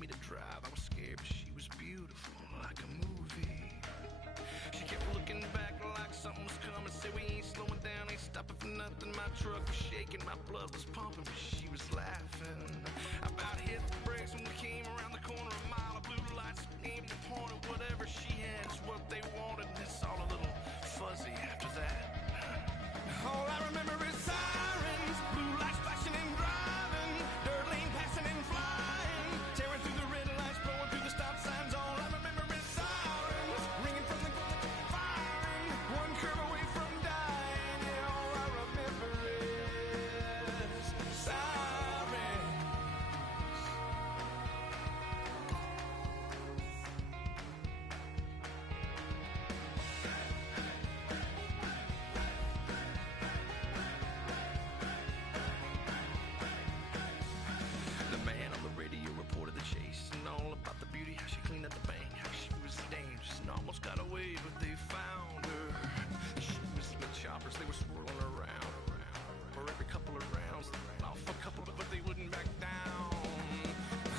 me to drive. I was scared, but she was beautiful, like a movie. She kept looking back like something was coming. Said we ain't slowing down, ain't stopping for nothing. My truck was shaking, my blood was pumping, but she was laughing. I about hit the brakes when we came around the corner. A mile of blue lights aimed and pointed. Whatever she had is what they wanted. And it's all a little fuzzy after that. All I remember is sirens, blue lights flashing and driving, dirt lane passing and flying, tearing through the red lights, blowing through the stop signs. All I remember is sirens, ringing from the firing, one curve away from dying. Yeah, all I remember is sirens. The man on the radio reported the chase and all about the beauty, how she cleaned up the bank, how she was dangerous and almost got away, but they found her. She was in the choppers, they were swirling around. For every couple of rounds, off a couple, but they wouldn't back down.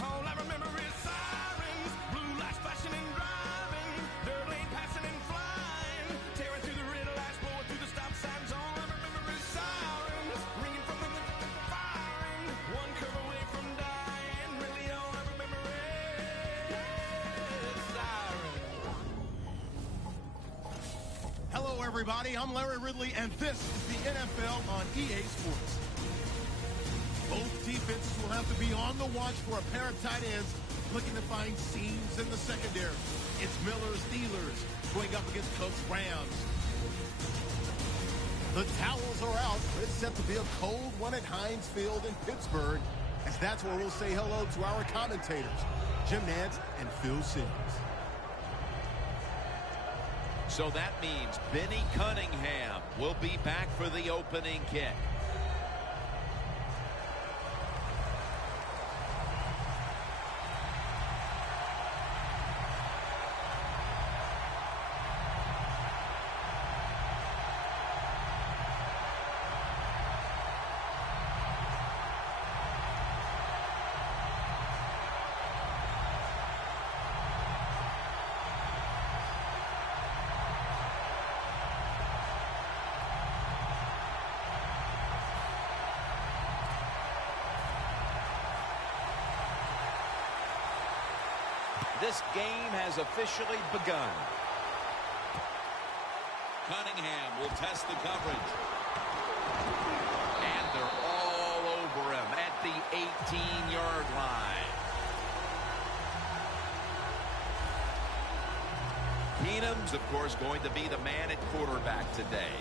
All I remember is sirens, blue lights flashing and driving, dirt lane passing and flying, tearing through the red lights, blowing through the stop signs. All I remember is sirens, ringing from the firing, one curve away from dying. Really all I remember is sirens. Hello, everybody. I'm Larry Ridley, and this is the NFL on EA Sports. Both defenses will have to be on the watch for a pair of tight ends looking to find seams in the secondary. It's Miller's Steelers going up against Cubs Rams. The towels are out. It's set to be a cold one at Heinz Field in Pittsburgh, as that's where we'll say hello to our commentators, Jim Nantz and Phil Simms. So that means Benny Cunningham will be back for the opening kick. This game has officially begun. Cunningham will test the coverage. And they're all over him at the 18-yard line. Keenum's, of course, going to be the man at quarterback today.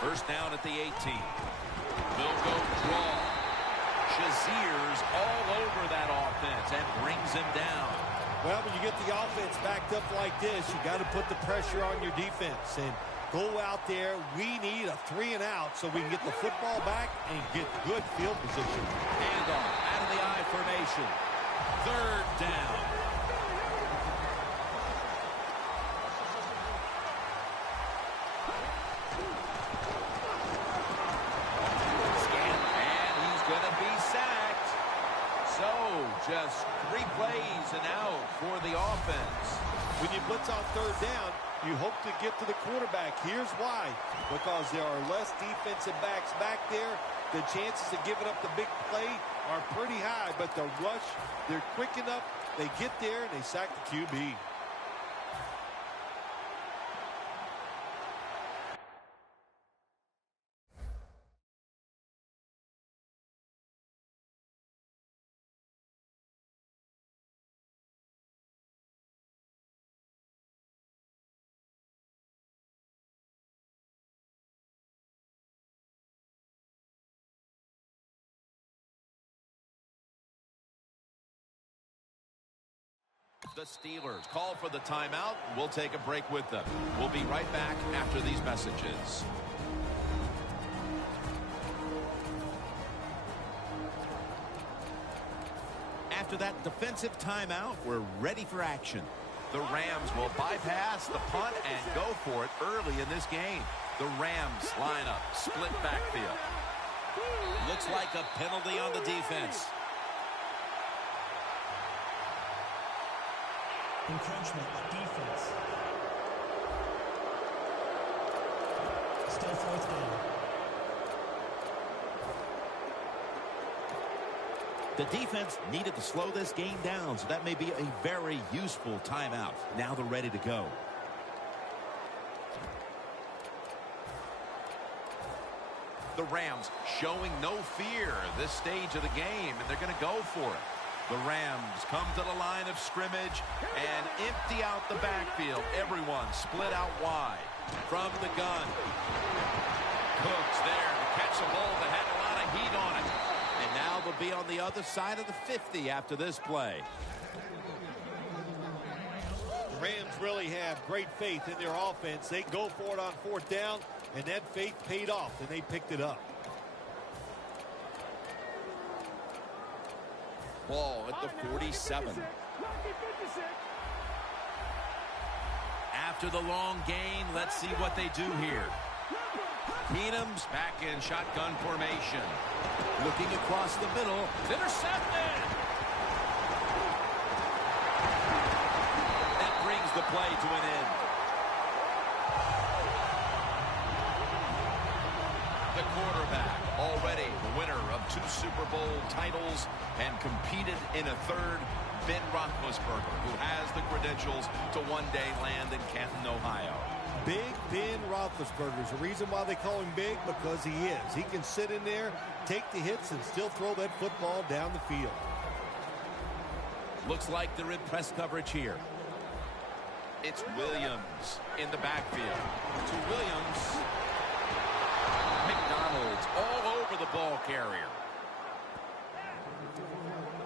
First down at the 18. They'll go draw. Shazier's all over that offense and brings him down. Well, when you get the offense backed up like this, you got to put the pressure on your defense and go out there. We need a 3 and out so we can get the football back and get good field position. Handoff out of the I formation. Third down. Just 3 plays and out for the offense. When you blitz on third down, you hope to get to the quarterback. Here's why. Because there are less defensive backs back there. The chances of giving up the big play are pretty high. But the rush, they're quick enough. They get there and they sack the QB. The Steelers call for the timeout. We'll take a break with them. We'll be right back after these messages. after that defensive timeout, we're ready for action. The Rams will bypass the punt and go for it early in this game. The Rams line up, split backfield. Looks like a penalty on the defense. Encroachment, defense. Still fourth down. The defense needed to slow this game down, so that may be a very useful timeout. Now they're ready to go. The Rams showing no fear this stage of the game, and they're going to go for it. The Rams come to the line of scrimmage and empty out the backfield. Everyone split out wide from the gun. Cooks there to catch a ball that had a lot of heat on it. And now they'll be on the other side of the 50 after this play. The Rams really have great faith in their offense. They go for it on fourth down, and that faith paid off, and they picked it up. Ball at the 47. After the long gain, let's see what they do here. Keenum's back in shotgun formation. Looking across the middle. Intercepted! That brings the play to an end. The quarterback, already the winner of 2 Super Bowl titles and competed in a third, Ben Roethlisberger, who has the credentials to one day land in Canton, Ohio. Big Ben Roethlisberger is the reason why they call him big, because he is. He can sit in there, take the hits, and still throw that football down the field. Looks like they're in press coverage here. It's Williams in the backfield. To Williams. McDonald's all over the ball carrier.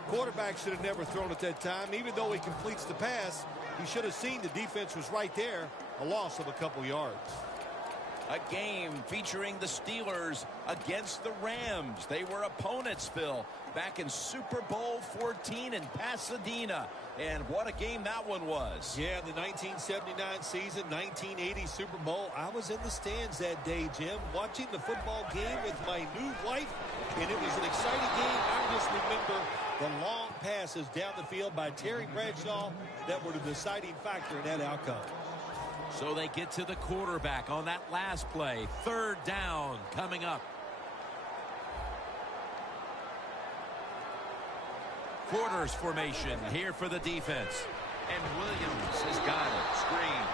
Quarterback should have never thrown it that time. Even though he completes the pass, he should have seen the defense was right there. A loss of a couple yards. A game featuring the Steelers against the Rams. They were opponents, Phil, back in Super Bowl 14 in Pasadena. And what a game that one was. Yeah, the 1979 season, 1980 Super Bowl. I was in the stands that day, Jim, watching the football game with my new wife, and it was an exciting game. I just remember the long passes down the field by Terry Bradshaw that were the deciding factor in that outcome. So they get to the quarterback on that last play. Third down coming up. Quarters formation here for the defense. And Williams has got it. Screen.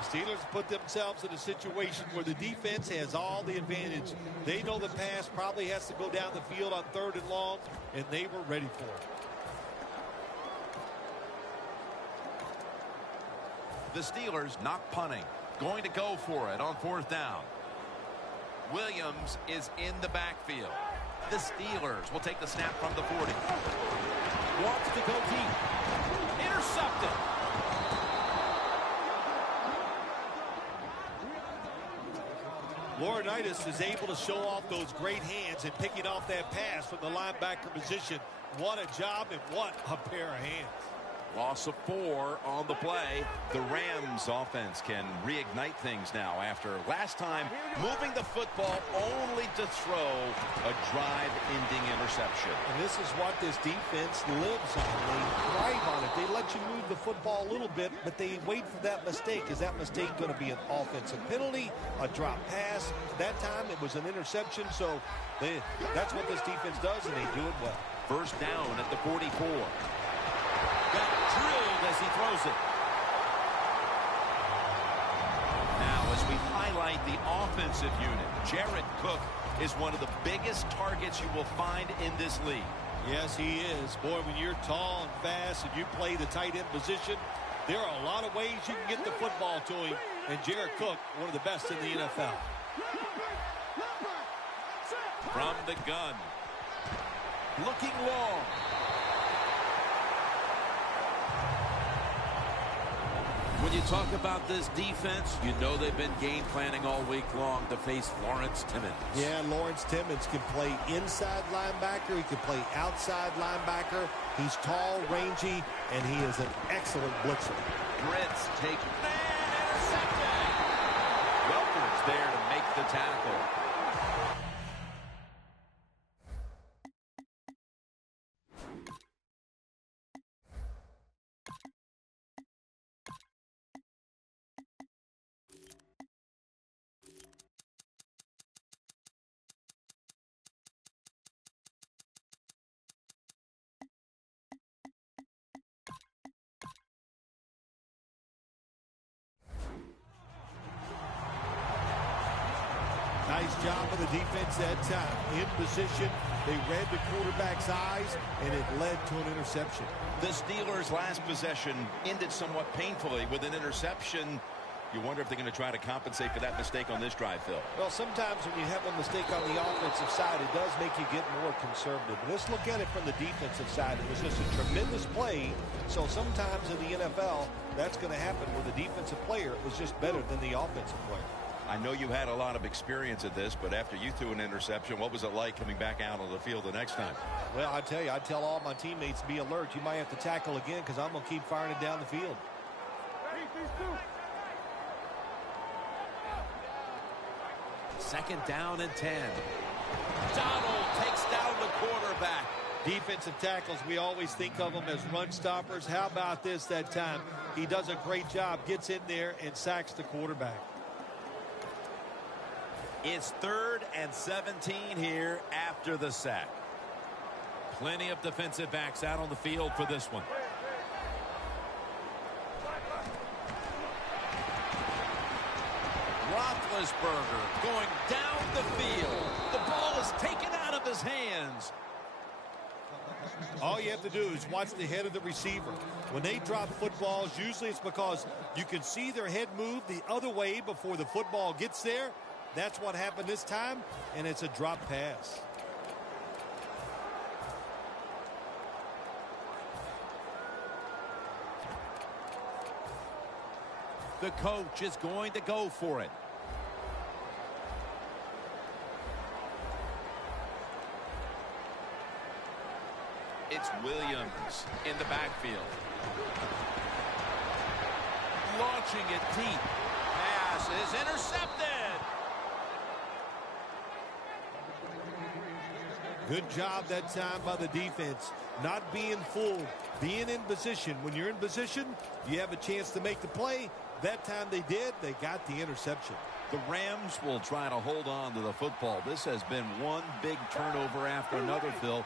The Steelers put themselves in a situation where the defense has all the advantage. They know the pass probably has to go down the field on third and long, and they were ready for it. The Steelers not punting. Going to go for it on fourth down. Williams is in the backfield. The Steelers will take the snap from the 40. Wants to go deep. Intercepted. Laurinaitis is able to show off those great hands and picking off that pass from the linebacker position. What a job and what a pair of hands. Loss of 4 on the play. The Rams offense can reignite things now after last time moving the football only to throw a drive-ending interception. And this is what this defense lives on. They thrive on it. They let you move the football a little bit, but they wait for that mistake. Is that mistake going to be an offensive penalty, a drop pass? That time it was an interception, so that's what this defense does, and they do it well. First down at the 44. Got drilled as he throws it. Now, as we highlight the offensive unit, Jared Cook is one of the biggest targets you will find in this league. Yes, he is. Boy, when you're tall and fast and you play the tight end position, there are a lot of ways you can get the football to him. And Jared Cook, one of the best in the NFL. From the gun. Looking long. When you talk about this defense, you know they've been game planning all week long to face Lawrence Timmons. Yeah, Lawrence Timmons can play inside linebacker. He can play outside linebacker. He's tall, rangy, and he is an excellent blitzer. Brits take man intercepted. Welker's there to make the tackle. Nice job of the defense that time. In position, they read the quarterback's eyes, and it led to an interception. The Steelers' last possession ended somewhat painfully with an interception. You wonder if they're going to try to compensate for that mistake on this drive, Phil. Well, sometimes when you have a mistake on the offensive side, it does make you get more conservative. But let's look at it from the defensive side. It was just a tremendous play. So sometimes in the NFL, that's going to happen where the defensive player is just better than the offensive player. I know you had a lot of experience at this, but after you threw an interception, what was it like coming back out on the field the next time? Well, I tell you, I tell all my teammates, be alert. You might have to tackle again because I'm going to keep firing it down the field. Second down and 10. Donald takes down the quarterback. Defensive tackles, we always think of them as run stoppers. How about this that time? He does a great job, gets in there and sacks the quarterback. It's 3rd and 17 here after the sack. Plenty of defensive backs out on the field for this one. Roethlisberger going down the field. The ball is taken out of his hands. All you have to do is watch the head of the receiver. When they drop footballs, usually it's because you can see their head move the other way before the football gets there. That's what happened this time, and it's a drop pass. The coach is going to go for it. It's Williams in the backfield. Launching it deep. Pass is intercepted. Good job that time by the defense. Not being fooled, being in position. When you're in position, you have a chance to make the play. That time they did, they got the interception. The Rams will try to hold on to the football. This has been one big turnover after another, Phil.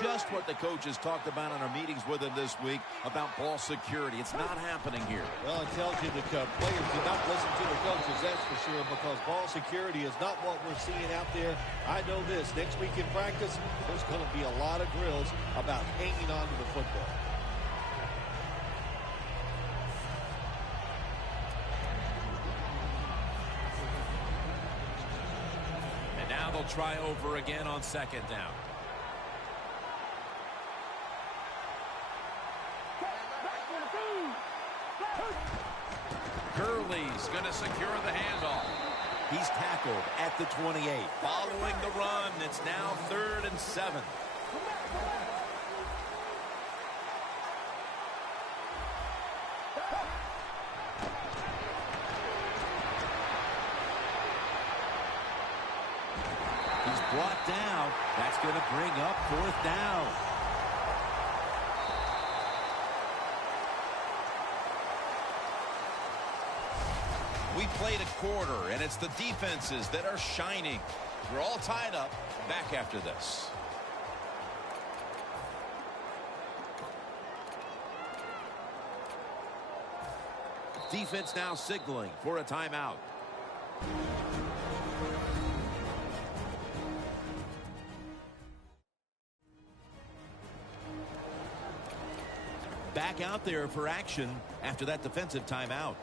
Just what the coaches talked about in our meetings with him this week about ball security. It's not happening here. Well, it tells you the players do not listen to the coaches, that's for sure, because ball security is not what we're seeing out there. I know this. Next week in practice, there's going to be a lot of drills about hanging on to the football. And now they'll try over again on 2nd down. Gurley's going to secure the handoff. He's tackled at the 28. Following the run, it's now 3rd and 7. He's brought down. That's going to bring up 4th down. We played a quarter, and it's the defenses that are shining. We're all tied up. Back after this. Defense now signaling for a timeout. Back out there for action after that defensive timeout.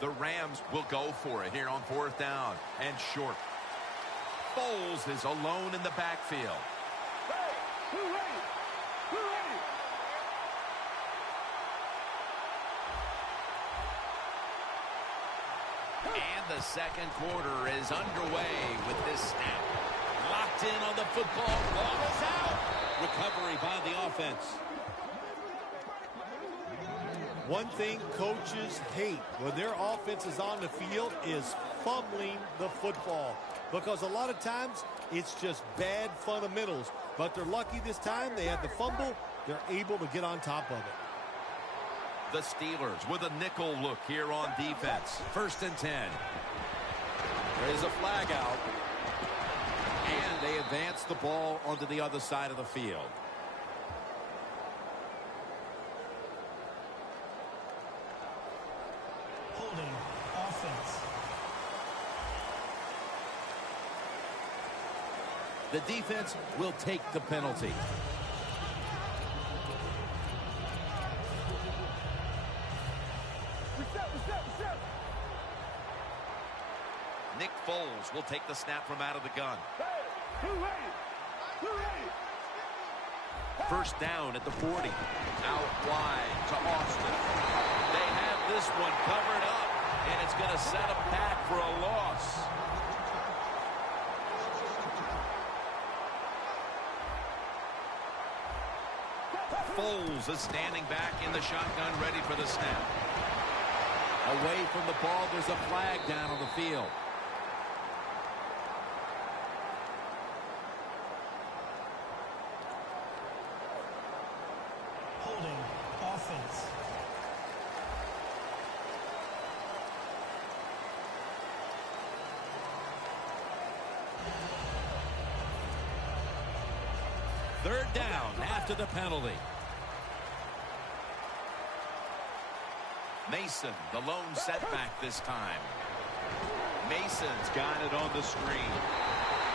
The Rams will go for it here on 4th down and short. Foles is alone in the backfield. And the second quarter is underway with this snap. Locked in on the football. Ball is out. Recovery by the offense. One thing coaches hate when their offense is on the field is fumbling the football, because a lot of times it's just bad fundamentals. But they're lucky this time. They had the fumble. They're able to get on top of it. The Steelers with a nickel look here on defense. 1st and 10. There's a flag out. And they advance the ball onto the other side of the field. Holding. Offense. The defense will take the penalty. Nick Foles will take the snap from out of the gun. First down at the 40. Out wide to Austin. They have this one covered up, and it's going to set them back for a loss. Foles is standing back in the shotgun, ready for the snap. Away from the ball, there's a flag down on the field. Holding. Offense. Third down after the penalty. Mason, the lone setback this time. Mason's got it on the screen.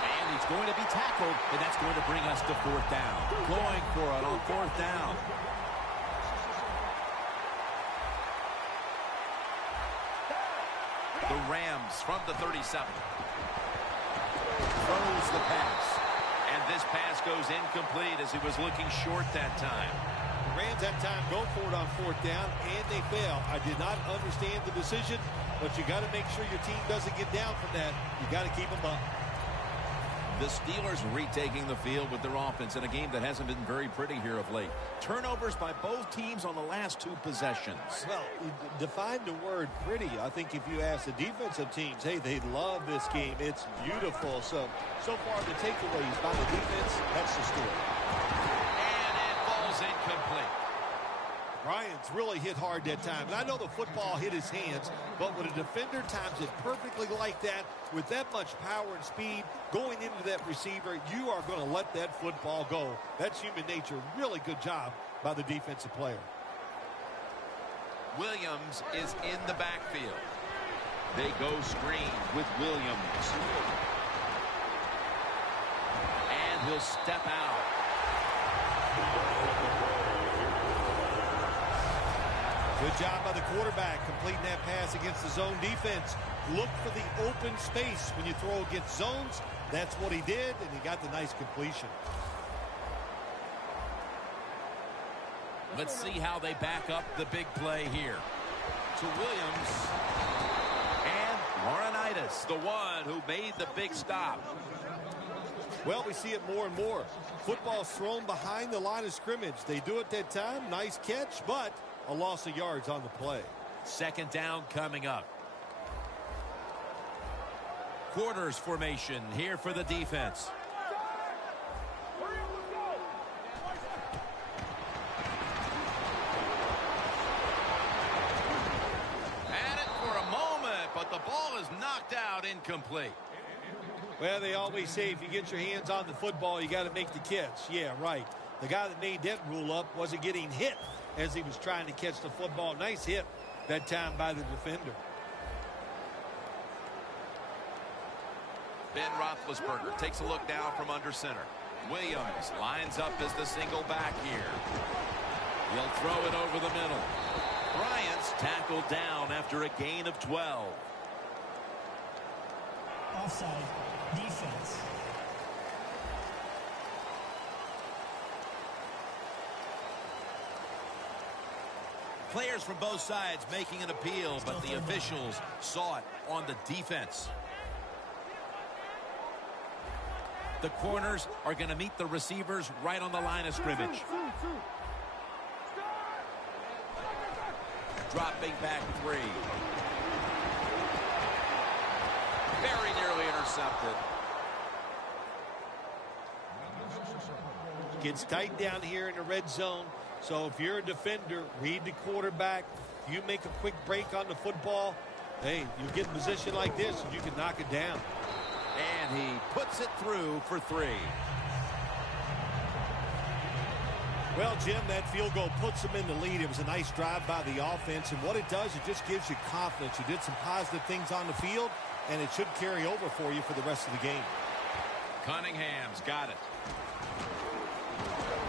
And he's going to be tackled, and that's going to bring us to 4th down. Going for it on 4th down. The Rams from the 37. Throws the pass. And this pass goes incomplete as he was looking short that time. The Rams had time to go for it on 4th down, and they fail. I did not understand the decision, but you got to make sure your team doesn't get down from that. You got to keep them up. The Steelers retaking the field with their offense in a game that hasn't been very pretty here of late. Turnovers by both teams on the last 2 possessions. Well, define the word pretty. I think if you ask the defensive teams, hey, they love this game. It's beautiful. So far the takeaways by the defense, that's the story. And it falls incomplete. Bryant's really hit hard that time. And I know the football hit his hands, but when a defender times it perfectly like that, with that much power and speed going into that receiver, you are going to let that football go. That's human nature. Really good job by the defensive player. Williams is in the backfield. They go screen with Williams. And he'll step out. Good job by the quarterback completing that pass against the zone defense. Look for the open space when you throw against zones. That's what he did, and he got the nice completion. Let's see how they back up the big play here. To Williams. And Laurinaitis, the one who made the big stop. Well, we see it more and more. Football's thrown behind the line of scrimmage. They do it that time. Nice catch, but a loss of yards on the play. 2nd down coming up. Quarters formation here for the defense. Had it for a moment, but the ball is knocked out incomplete. Well, they always say if you get your hands on the football, you got to make the catch. Yeah, right. The guy that made that rule up wasn't getting hit as he was trying to catch the football. Nice hit that time by the defender. Ben Roethlisberger takes a look down from under center. Williams lines up as the single back here. He'll throw it over the middle. Bryant's tackled down after a gain of 12. Offside. Defense. Players from both sides making an appeal, but the officials saw it on the defense. The corners are going to meet the receivers right on the line of scrimmage. Dropping back 3. Very nearly intercepted. Gets tight down here in the red zone. So if you're a defender, read the quarterback. You make a quick break on the football. Hey, you get in a position like this, you can knock it down. And he puts it through for 3. Well, Jim, that field goal puts them in the lead. It was a nice drive by the offense, and what it does, it just gives you confidence. You did some positive things on the field, and it should carry over for you for the rest of the game. Cunningham's got it.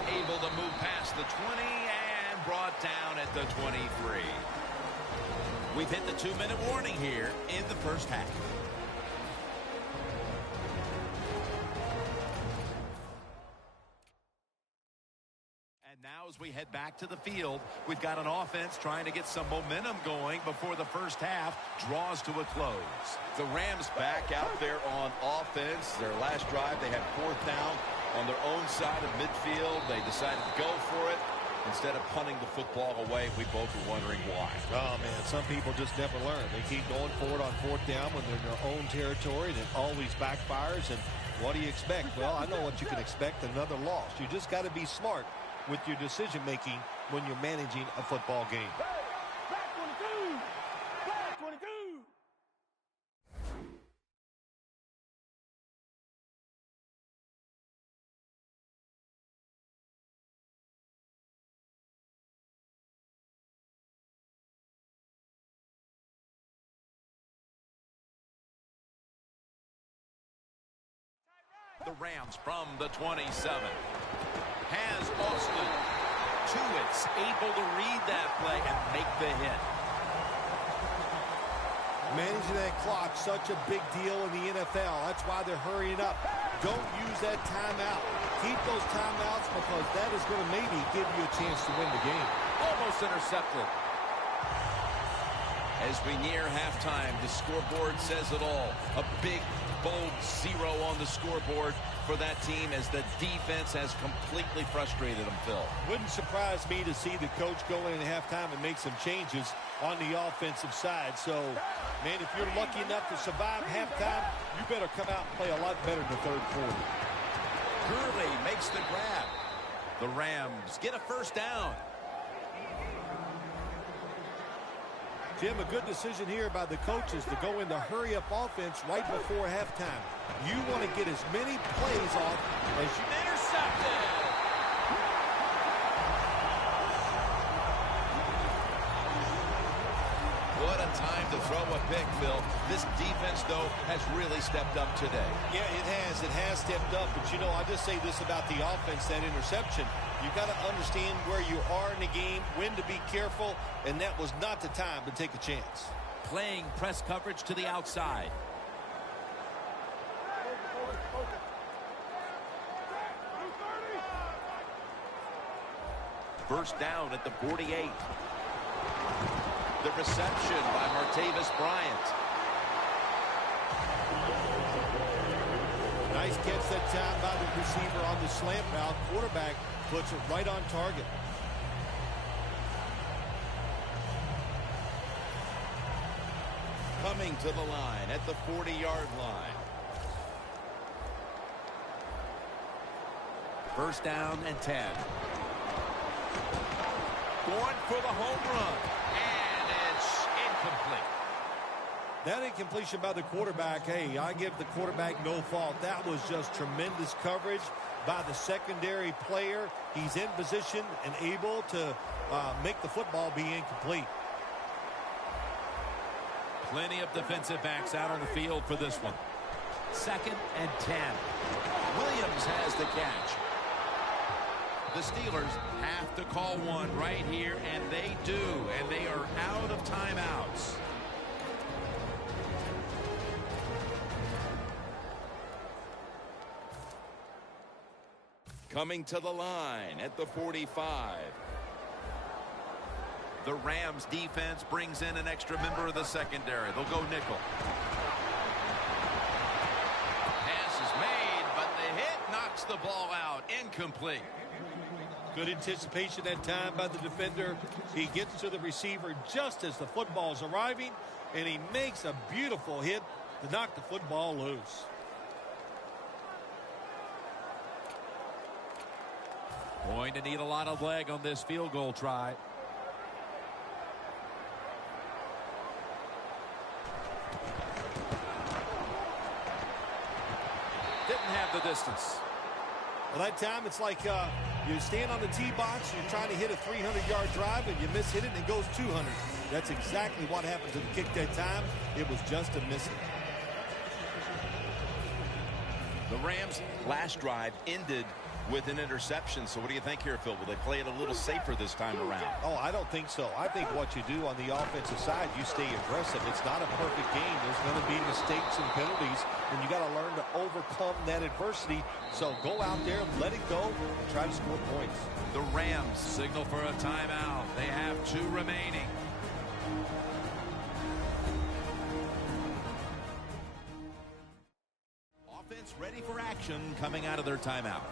Able to move past the 20 and brought down at the 23. We've hit the 2-minute warning here in the first half. Now as we head back to the field, we've got an offense trying to get some momentum going before the first half draws to a close. The Rams back out there on offense. Their last drive, they had 4th down on their own side of midfield. They decided to go for it instead of punting the football away. We both were wondering why. Oh, man, some people just never learn. They keep going for it on 4th down when they're in their own territory, and it always backfires. And what do you expect? Well, I know what you can expect, another loss. You just got to be smart with your decision-making when you're managing a football game. Back 22! Back 22! The Rams from the 27. Has Austin. Tuitt's able to read that play and make the hit. Managing that clock, such a big deal in the NFL. That's why they're hurrying up. Don't use that timeout. Keep those timeouts because that is going to maybe give you a chance to win the game. Almost intercepted. As we near halftime, the scoreboard says it all. A big, bold 0 on the scoreboard for that team as the defense has completely frustrated them, Phil. Wouldn't surprise me to see the coach go in at halftime and make some changes on the offensive side. So, man, if you're lucky enough to survive halftime, you better come out and play a lot better in the 3rd quarter. Gurley makes the grab. The Rams get a 1st down. Jim, a good decision here by the coaches to go into hurry-up offense right before halftime. You want to get as many plays off as you... Intercepted! What a time to throw a pick, Phil. This defense, though, has really stepped up today. Yeah, it has. It has stepped up. But, you know, I just say this about the offense, that interception. You got to understand where you are in the game, when to be careful, and that was not the time to take a chance. Playing press coverage to the outside. First down at the 48. The reception by Martavis Bryant. Nice catch that time by the receiver on the slant route. Quarterback puts it right on target. Coming to the line at the 40-yard line. First down and 10. Going for the home run. And it's incomplete. That incompletion by the quarterback, hey, I give the quarterback no fault. That was just tremendous coverage by the secondary player. He's in position and able to make the football be incomplete. Plenty of defensive backs out on the field for this one. 2nd and 10. Williams has the catch. The Steelers have to call one right here, and they do, and they are out of timeouts. Coming to the line at the 45. The Rams defense brings in an extra member of the secondary. They'll go nickel. Pass is made, but the hit knocks the ball out. Incomplete. Good anticipation that time by the defender. He gets to the receiver just as the football is arriving, and he makes a beautiful hit to knock the football loose. Going to need a lot of leg on this field goal try. Didn't have the distance. Well, that time it's like you stand on the tee box, you're trying to hit a 300-yard drive, and you miss hit it, and it goes 200. That's exactly what happened to the kick that time. It was just a miss. The Rams' last drive ended with an interception. So what do you think here, Phil? Will they play it a little safer this time around? Oh, I don't think so. I think what you do on the offensive side, you stay aggressive. It's not a perfect game. There's going to be mistakes and penalties, and you got to learn to overcome that adversity. So go out there, let it go, and try to score points. The Rams signal for a timeout. They have 2 remaining. Offense ready for action coming out of their timeout.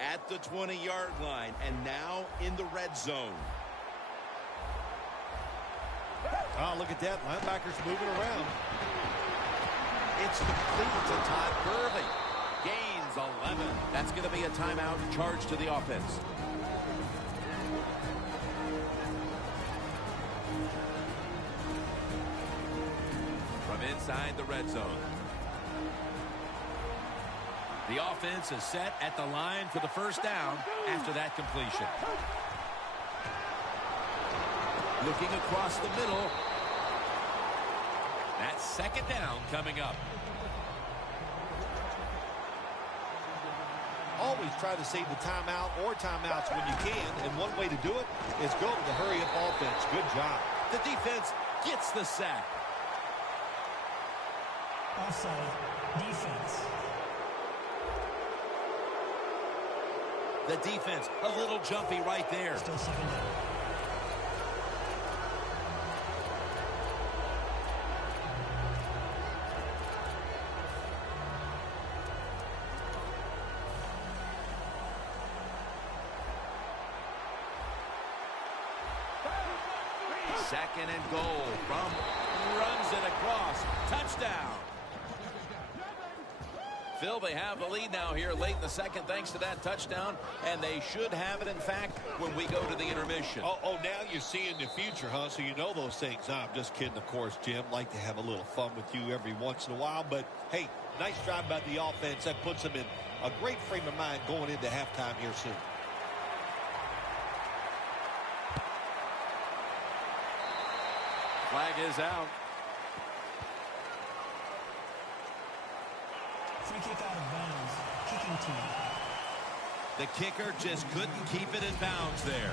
At the 20-yard line, and now in the red zone. Oh, look at that. Linebackers moving around. It's complete to Todd Gurley. Gains 11. That's going to be a timeout charge to the offense. From inside the red zone. The offense is set at the line for the first down after that completion. Looking across the middle. That's second down coming up. Always try to save the timeout or timeouts when you can, and one way to do it is go to the hurry-up offense. Good job. The defense gets the sack. Offside. Defense. The defense, a little jumpy right there. Still second down. Second and goal from runs it across. Touchdown. Phil, they have the lead now here late in the second thanks to that touchdown, and they should have it, in fact, when we go to the intermission. Oh, now you're seeing the future, huh? So you know those things. No, I'm just kidding, of course, Jim. Like to have a little fun with you every once in a while. But, hey, nice job by the offense. That puts them in a great frame of mind going into halftime here soon. Flag is out. Free kick out of bounds. Kicking team. The kicker just couldn't keep it in bounds there.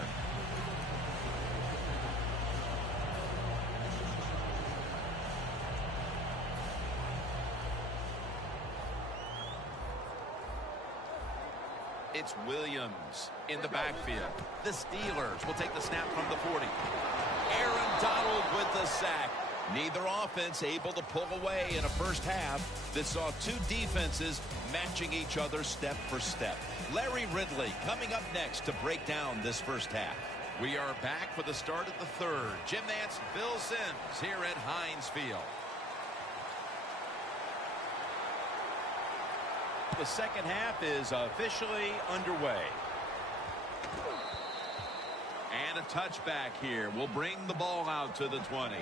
It's Williams in the backfield. The Steelers will take the snap from the 40. Aaron Donald with the sack. Neither offense able to pull away in a first half that saw 2 defenses matching each other step for step. Larry Ridley coming up next to break down this first half. We are back for the start of the third. Jim Nantz, Bill Sims here at Heinz Field. The second half is officially underway. And a touchback here will bring the ball out to the 20.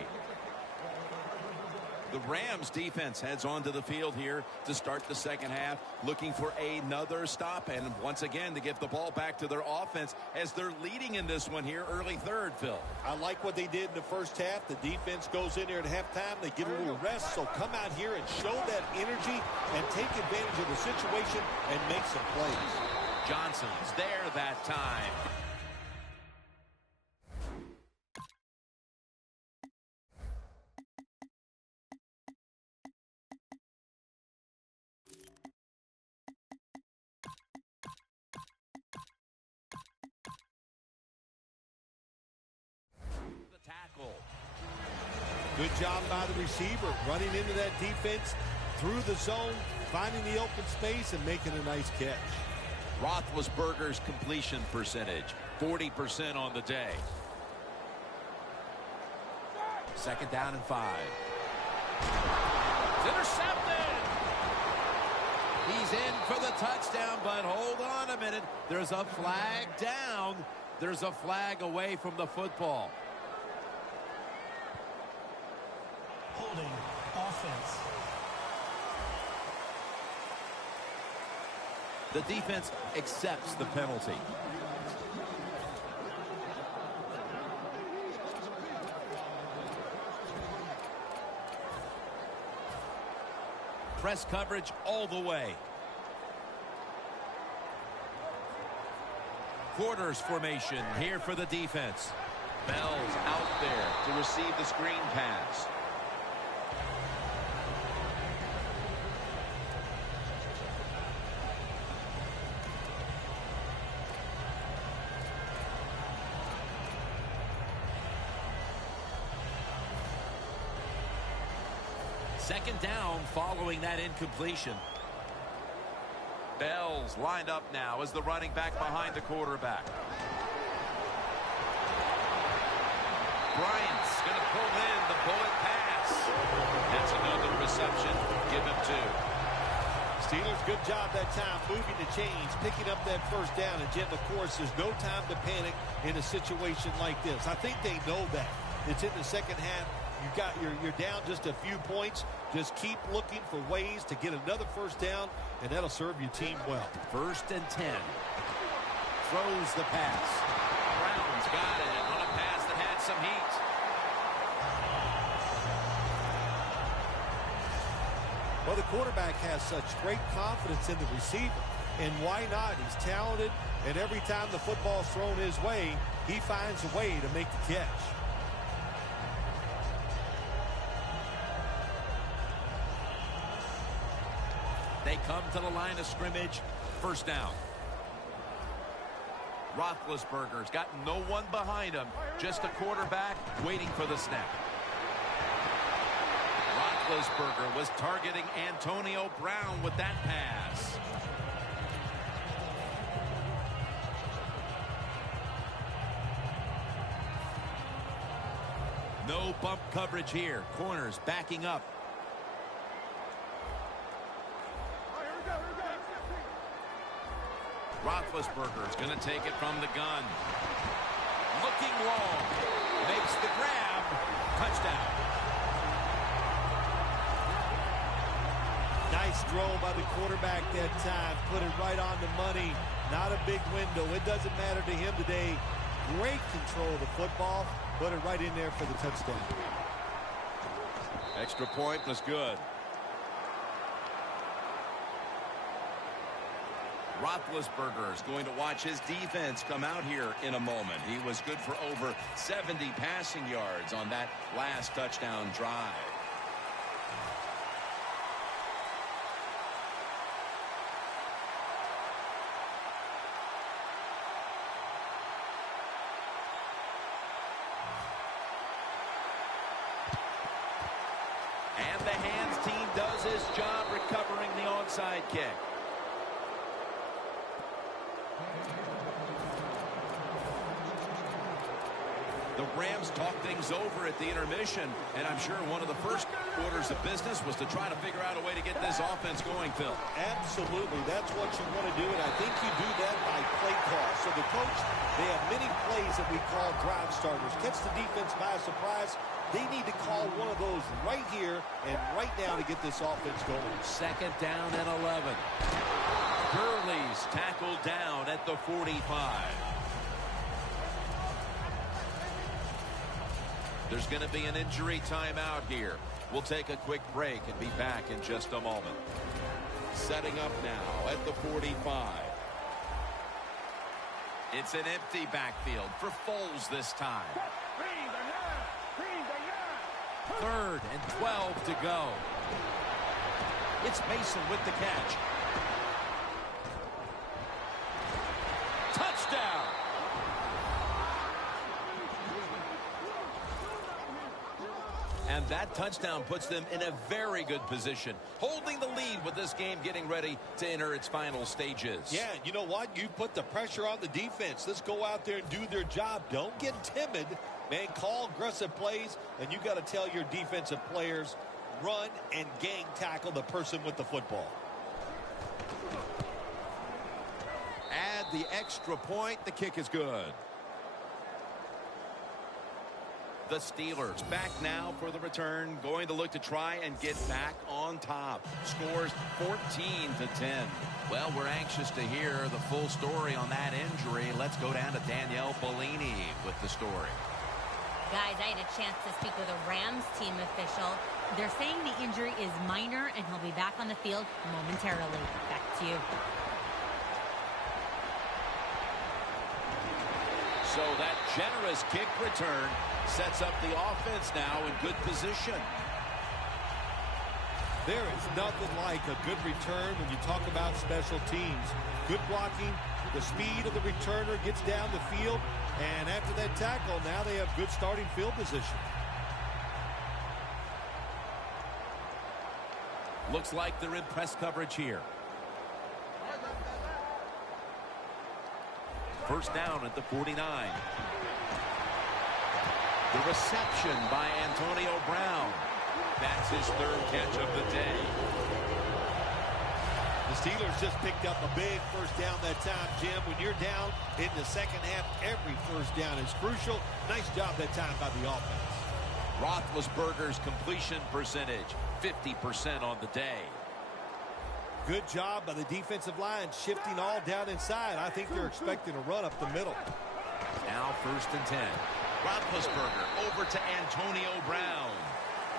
The Rams defense heads onto the field here to start the second half, looking for another stop and once again to get the ball back to their offense as they're leading in this one here early third, Phil. I like what they did in the first half. The defense goes in there at halftime. They get a little rest, so come out here and show that energy and take advantage of the situation and make some plays. Johnson's there that time. Good job by the receiver, running into that defense through the zone, finding the open space, and making a nice catch. Roethlisberger's completion percentage, 40% on the day. 2nd down and 5. It's intercepted. He's in for the touchdown, but hold on a minute. There's a flag down. There's a flag away from the football. Holding offense. The defense accepts the penalty. Press coverage all the way. Quarters formation here for the defense. Bell's out there to receive the screen pass. Second down following that incompletion. Bell's lined up now as the running back behind the quarterback. Bryant's going to pull in the bullet pass. That's another reception. Give him 2. Steelers, good job that time moving the chains, picking up that first down. And, Jim, of course, there's no time to panic in a situation like this. I think they know that. It's in the second half. You're down just a few points. Just keep looking for ways to get another first down, and that'll serve your team well. 1st and 10. Throws the pass. Brown's got it on a pass that had some heat. Well, the quarterback has such great confidence in the receiver, and why not? He's talented, and every time the football's thrown his way, he finds a way to make the catch. They come to the line of scrimmage. 1st down. Roethlisberger's got no one behind him. Just a quarterback waiting for the snap. Roethlisberger was targeting Antonio Brown with that pass. No bump coverage here. Corners backing up. Roethlisberger's going to take it from the gun. Looking long. Makes the grab. Touchdown. Nice throw by the quarterback that time. Put it right on the money. Not a big window. It doesn't matter to him today. Great control of the football. Put it right in there for the touchdown. Extra point was good. Roethlisberger is going to watch his defense come out here in a moment. He was good for over 70 passing yards on that last touchdown drive. And the hands team does his job recovering the onside kick. The Rams talked things over at the intermission, and I'm sure one of the first orders of business was to try to figure out a way to get this offense going, Phil. Absolutely. That's what you want to do, and I think you do that by play call. So the coach, they have many plays that we call drive starters. Catch the defense by surprise. They need to call one of those right here and right now to get this offense going. 2nd down and 11. Gurley's tackled down at the 45. There's going to be an injury timeout here. We'll take a quick break and be back in just a moment. Setting up now at the 45. It's an empty backfield for Foles this time. 3rd and 12 to go. It's Mason with the catch. Touchdown! And that touchdown puts them in a very good position, holding the lead with this game getting ready to enter its final stages. Yeah, you know what? You put the pressure on the defense. Let's go out there and do their job. Don't get timid. Man, call aggressive plays, and you got to tell your defensive players, run and gang tackle the person with the football. Add the extra point. The kick is good. The Steelers back now for the return, going to look to try and get back on top. Scores 14-10. Well, we're anxious to hear the full story on that injury. Let's go down to Danielle Bellini with the story. Guys, I had a chance to speak with a Rams team official. They're saying the injury is minor and he'll be back on the field momentarily. Back to you. So that generous kick return sets up the offense now in good position. There is nothing like a good return when you talk about special teams. Good blocking, the speed of the returner gets down the field, and after that tackle, now they have good starting field position. Looks like they're in press coverage here. First down at the 49. The reception by Antonio Brown. That's his third catch of the day. The Steelers just picked up a big first down that time, Jim. When you're down in the second half, every first down is crucial. Nice job that time by the offense. Roethlisberger's completion percentage, 50% on the day. Good job by the defensive line, shifting all down inside. I think they're expecting a run up the middle. Now first and 10. Roethlisberger over to Antonio Brown.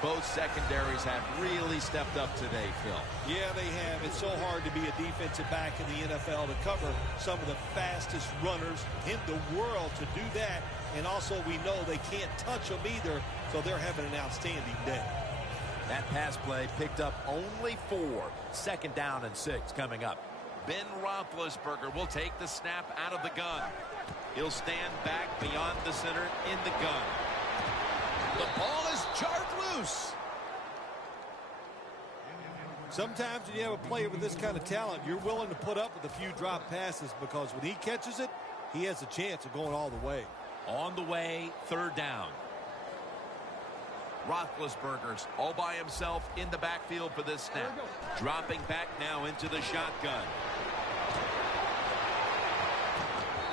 Both secondaries have really stepped up today, Phil. Yeah, they have. It's so hard to be a defensive back in the NFL to cover some of the fastest runners in the world to do that. And also we know they can't touch them either, so they're having an outstanding day. That pass play picked up only 4. Second down and 6 coming up. Ben Roethlisberger will take the snap out of the gun. He'll stand back beyond the center in the gun. The ball is charged loose. Sometimes when you have a player with this kind of talent, you're willing to put up with a few drop passes because when he catches it, he has a chance of going all the way. On the way, third down. Roethlisberger's all by himself in the backfield for this snap. Dropping back now into the shotgun.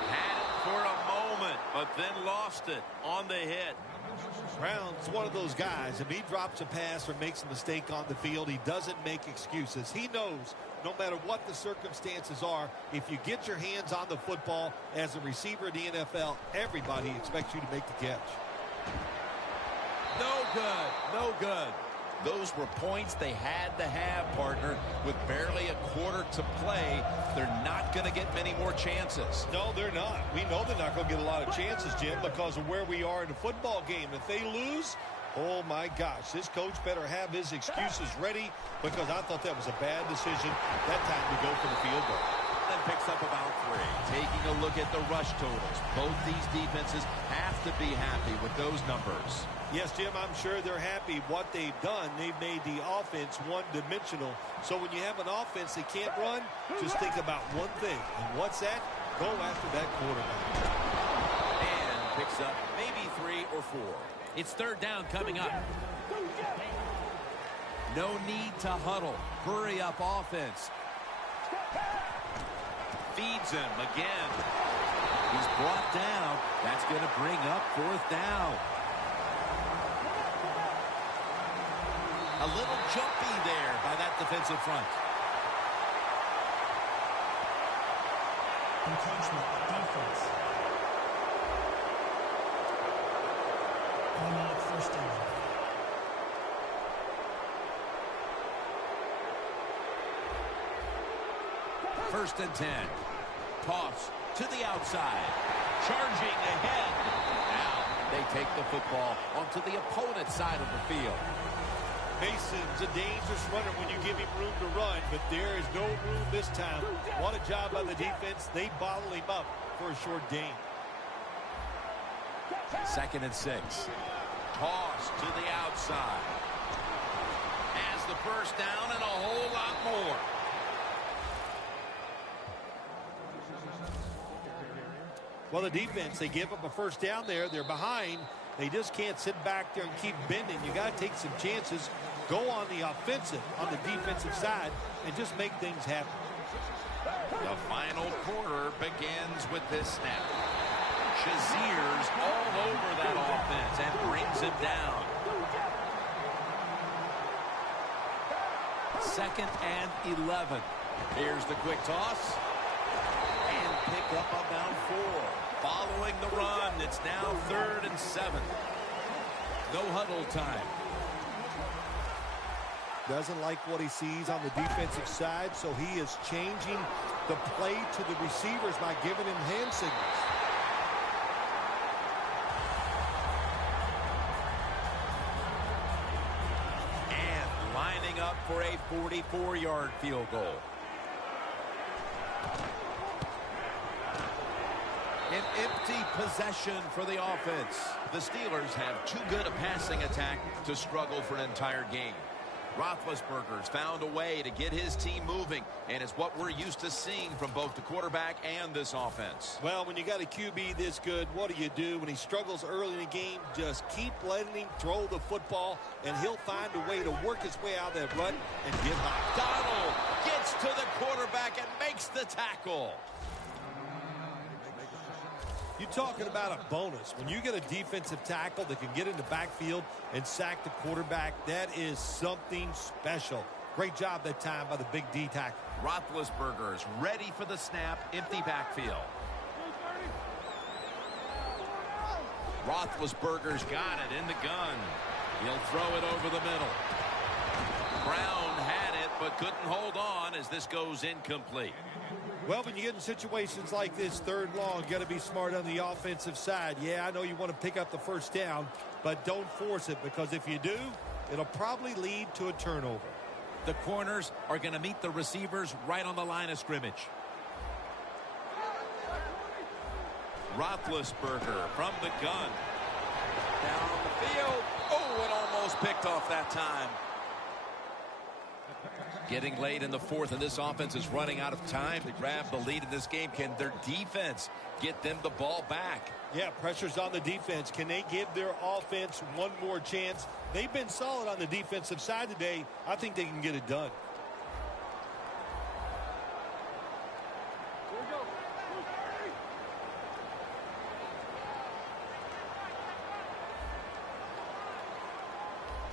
Had it for a moment, but then lost it on the hit. Brown's one of those guys. If he drops a pass or makes a mistake on the field, he doesn't make excuses. He knows no matter what the circumstances are, if you get your hands on the football as a receiver in the NFL, everybody expects you to make the catch. No good. No good. Those were points they had to have, partner. With barely a quarter to play, they're not going to get many more chances. No, they're not. We know they're not going to get a lot of chances, Jim, because of where we are in the football game. If they lose, oh my gosh, this coach better have his excuses ready, because I thought that was a bad decision that time to go for the field goal. And picks up about 3. Taking a look at the rush totals. Both these defenses have to be happy with those numbers. Yes, Jim, I'm sure they're happy what they've done. They've made the offense one-dimensional. So when you have an offense that can't run, just think about one thing. And what's that? Go after that quarterback. And picks up maybe 3 or 4. It's third down coming up. No need to huddle. Hurry up offense. Feeds him again. He's brought down. That's going to bring up fourth down. A little jumpy there by that defensive front. Encroachment, defense. Automatic first down. First and 10. Toss to the outside. Charging ahead. Now they take the football onto the opponent's side of the field. Mason's a dangerous runner when you give him room to run, but there is no room this time. What a job by the defense. They bottle him up for a short gain. Second and 6. Toss to the outside. Has the first down and a whole lot more. Well, the defense, they give up a first down there. They're behind. They just can't sit back there and keep bending. You got to take some chances. Go on the offensive, on the defensive side, and just make things happen. The final quarter begins with this snap. Shazier's all over that offense and brings him down. 2nd and 11. Here's the quick toss. And pick up about 4. Following the run, it's now 3rd and 7. No huddle time. Doesn't like what he sees on the defensive side, so he is changing the play to the receivers by giving him hand signals. And lining up for a 44-yard field goal. An empty possession for the offense. The Steelers have too good a passing attack to struggle for an entire game. Roethlisberger's found a way to get his team moving, and it's what we're used to seeing from both the quarterback and this offense. Well, when you got a QB this good, what do? When he struggles early in the game, just keep letting him throw the football, and he'll find a way to work his way out of that rut and get hot. Donald gets to the quarterback and makes the tackle. You're talking about a bonus. When you get a defensive tackle that can get in the backfield and sack the quarterback, that is something special. Great job that time by the big D tackle. Roethlisberger is ready for the snap, empty backfield. Roethlisberger's got it in the gun. He'll throw it over the middle. Brown had it, but couldn't hold on as this goes incomplete. Well, when you get in situations like this, 3rd long, you got to be smart on the offensive side. Yeah, I know you want to pick up the first down, but don't force it, because if you do, it'll probably lead to a turnover. The corners are going to meet the receivers right on the line of scrimmage. Roethlisberger from the gun. Down the field. Oh, it almost picked off that time. Getting late in the 4th, and this offense is running out of time to grab the lead in this game. Can their defense get them the ball back? Yeah, pressure's on the defense. Can they give their offense one more chance? They've been solid on the defensive side today. I think they can get it done.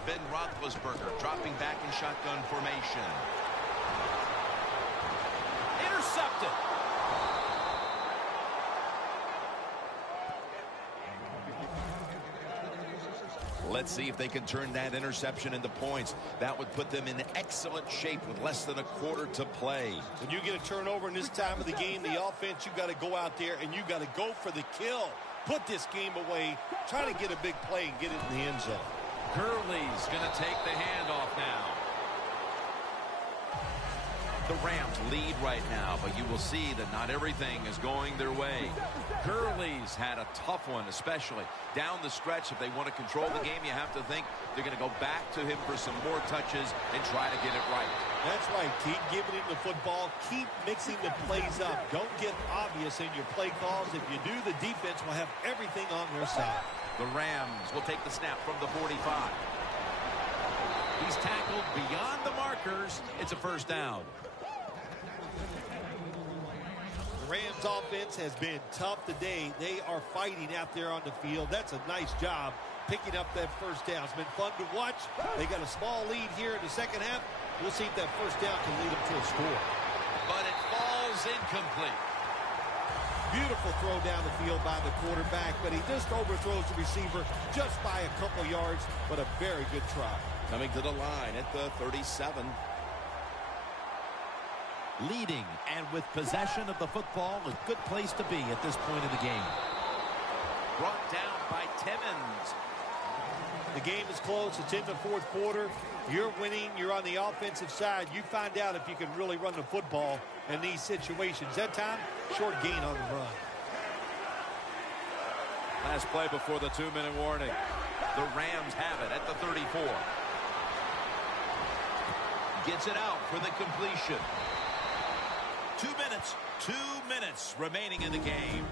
Ben Roethlisberger dropping back in shotgun formation. Intercepted. Let's see if they can turn that interception into points. That would put them in excellent shape with less than a quarter to play. When you get a turnover in this time of the game, the offense, you got to go out there and you got to go for the kill. Put this game away. Try to get a big play and get it in the end zone. Gurley's going to take the handoff now. The Rams lead right now, but you will see that not everything is going their way. Gurley's had a tough one, especially down the stretch. If they want to control the game, you have to think they're going to go back to him for some more touches and try to get it right. That's right. Keep giving him the football. Keep mixing the plays up. Don't get obvious in your play calls. If you do, the defense will have everything on their side. The Rams will take the snap from the 45. He's tackled beyond the markers. It's a first down. The Rams offense has been tough today. They are fighting out there on the field. That's a nice job picking up that first down. It's been fun to watch. They got a small lead here in the second half. We'll see if that first down can lead them to a score. But it falls incomplete. Beautiful throw down the field by the quarterback, but he just overthrows the receiver just by a couple yards, but a very good try. Coming to the line at the 37. Leading and with possession of the football, a good place to be at this point of the game. Brought down by Timmons. The game is close. It's in the 4th quarter. You're winning. You're on the offensive side. You find out if you can really run the football in these situations. That time, short gain on the run. Last play before the 2-minute warning. The Rams have it at the 34. Gets it out for the completion. 2 minutes remaining in the game.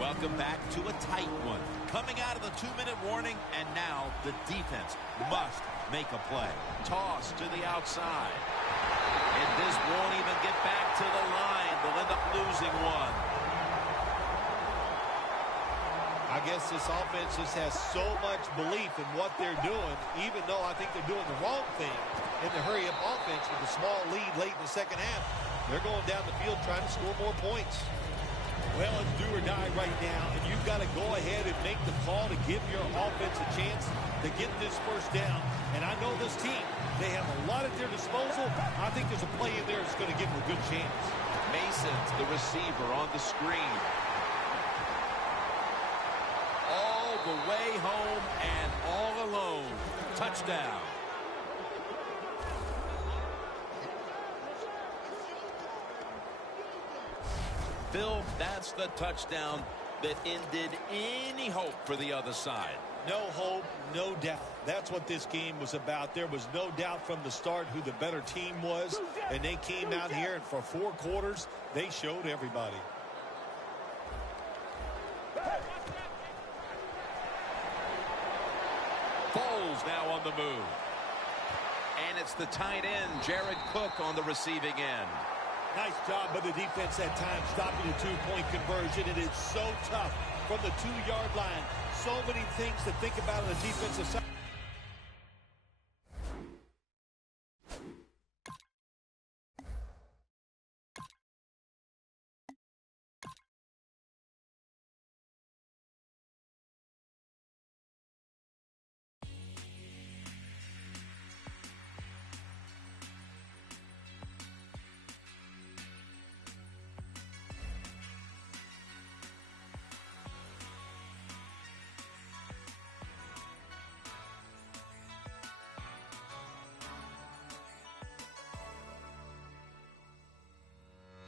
Welcome back to a tight one. Coming out of the 2-minute warning, and now the defense must make a play. Toss to the outside. And this won't even get back to the line. They'll end up losing one. I guess this offense just has so much belief in what they're doing, even though I think they're doing the wrong thing in the hurry-up offense with a small lead late in the second half. They're going down the field trying to score more points. Well, it's do or die right now, and you've got to go ahead and make the call to give your offense a chance to get this first down. And I know this team, they have a lot at their disposal. I think there's a play in there that's going to give them a good chance. Mason's the receiver on the screen. All the way home and all alone. Touchdown. Phil, that's the touchdown that ended any hope for the other side. No hope, no doubt. That's what this game was about. There was no doubt from the start who the better team was, and they came out here, and for 4 quarters, they showed everybody. Foles now on the move. And it's the tight end, Jared Cook, on the receiving end. Nice job by the defense that time, stopping the 2-point conversion. It is so tough from the 2-yard line. So many things to think about on the defensive side.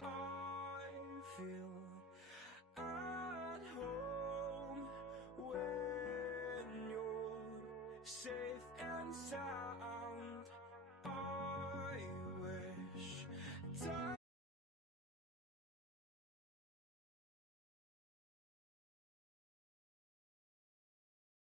I feel